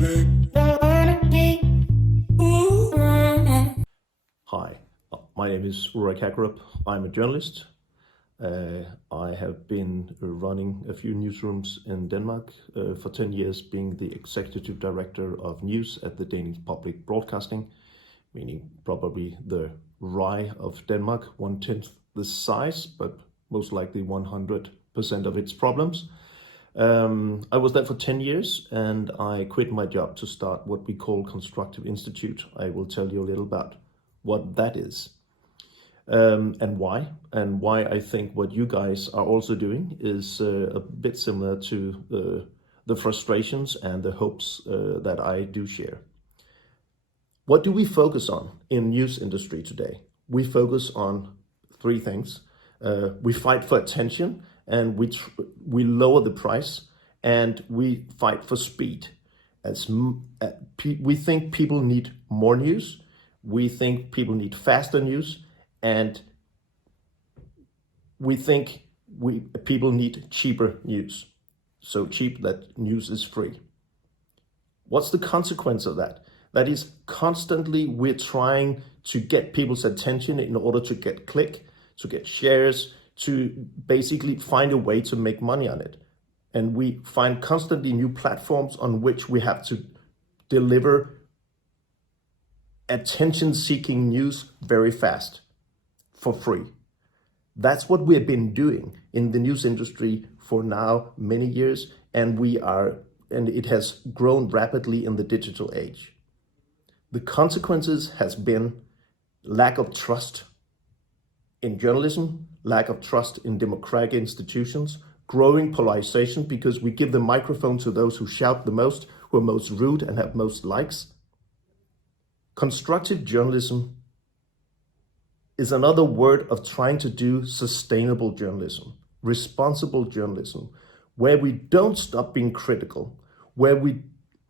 Hi, my name is Ulrik Haagerup. I'm a journalist. I have been running a few newsrooms in Denmark for 10 years, being the executive director of news at the Danish Public Broadcasting, meaning probably the RAI of Denmark, 1/10 the size, but most likely 100% of its problems. I was there for 10 years and I quit my job to start what we call Constructive Institute. I will tell you a little about what that is. And why I think what you guys are also doing is a bit similar to the frustrations and the hopes that I do share. What do we focus on in news industry today? We focus on three things. We fight for attention, and we lower the price, and we fight for speed. We think people need more news. We think people need faster news, and we think people need cheaper news. So cheap that news is free. What's the consequence of that? That is, constantly we're trying to get people's attention in order to get click, to get shares, to basically find a way to make money on it. And we find constantly new platforms on which we have to deliver attention-seeking news very fast, for free. That's what we have been doing in the news industry for now many years, and it has grown rapidly in the digital age. The consequences has been lack of trust in journalism, lack of trust in democratic institutions, growing polarization because we give the microphone to those who shout the most, who are most rude and have most likes. Constructive journalism is another word of trying to do sustainable journalism, responsible journalism, where we don't stop being critical, where we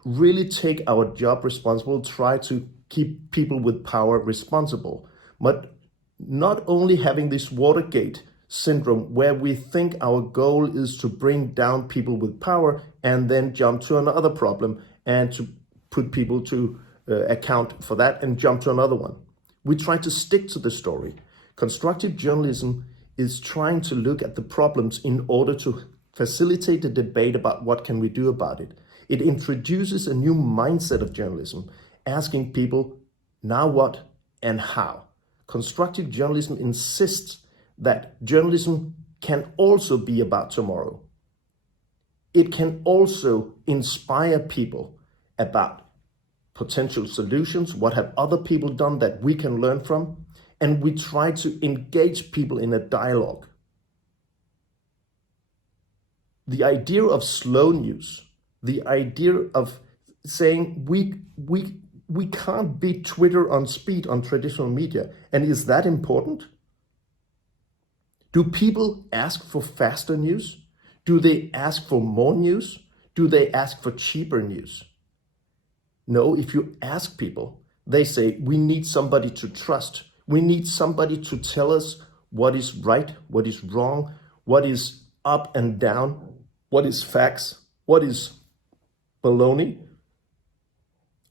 really take our job responsible, try to keep people with power responsible, but not only having this Watergate syndrome where we think our goal is to bring down people with power and then jump to another problem and to put people to account for that and jump to another one. We try to stick to the story. Constructive journalism is trying to look at the problems in order to facilitate a debate about what can we do about it. It introduces a new mindset of journalism, asking people, now what and how? Constructive journalism insists that journalism can also be about tomorrow. It can also inspire people about potential solutions, what have other people done that we can learn from, and we try to engage people in a dialogue. The idea of slow news, the idea of saying we can't beat Twitter on speed on traditional media, and is that important? Do people ask for faster news? Do they ask for more news? Do they ask for cheaper news? No, if you ask people, they say, we need somebody to trust. We need somebody to tell us what is right, what is wrong, what is up and down, what is facts, what is baloney,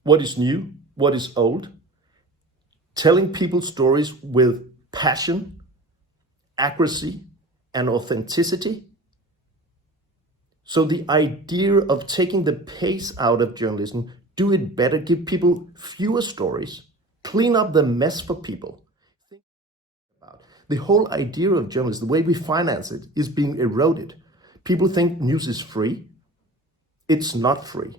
what is new, what is old. Telling people stories with passion, accuracy, and authenticity. So the idea of taking the pace out of journalism, do it better, give people fewer stories, clean up the mess for people. Think about the whole idea of journalism, the way we finance it, is being eroded. People think news is free. It's not free.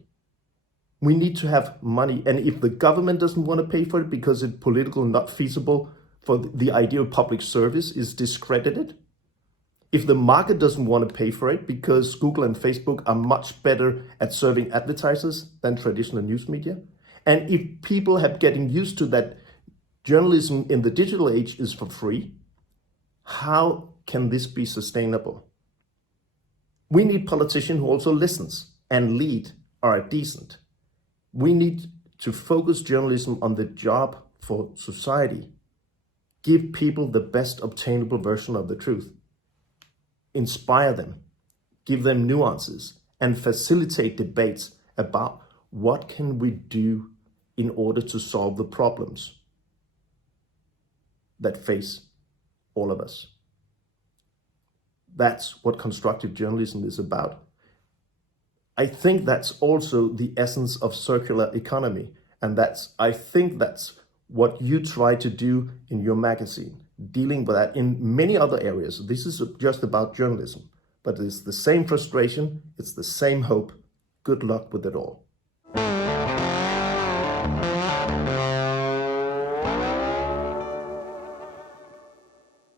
We need to have money, and if the government doesn't want to pay for it because it's political, not feasible, for the idea of public service is discredited. If the market doesn't want to pay for it because Google and Facebook are much better at serving advertisers than traditional news media, and if people have getting used to that journalism in the digital age is for free, how can this be sustainable? We need politicians who also listens and lead, are decent. We need to focus journalism on the job for society. Give people the best obtainable version of the truth. Inspire them, give them nuances, and facilitate debates about what can we do in order to solve the problems that face all of us? That's what constructive journalism is about. I think that's also the essence of circular economy. And I think that's what you try to do in your magazine, dealing with that in many other areas. This is just about journalism, but it's the same frustration, it's the same hope. Good luck with it all.